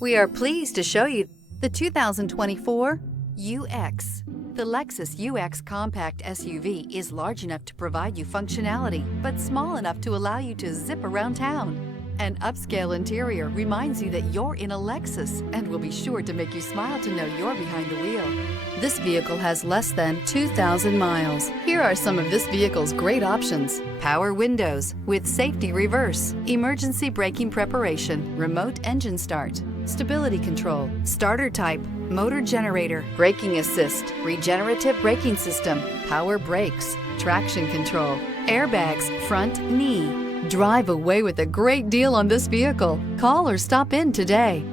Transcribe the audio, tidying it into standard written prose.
We are pleased to show you the 2024 UX. The Lexus UX compact SUV is large enough to provide you functionality, but small enough to allow you to zip around town. An upscale interior reminds you that you're in a Lexus and will be sure to make you smile to know you're behind the wheel. This vehicle has less than 2,000 miles. Here are some of this vehicle's great options: power windows with safety reverse, emergency braking preparation, remote engine start, stability control, starter type, motor generator, braking assist, regenerative braking system, power brakes, traction control, airbags, front knee. Drive away with a great deal on this vehicle. Call or stop in today.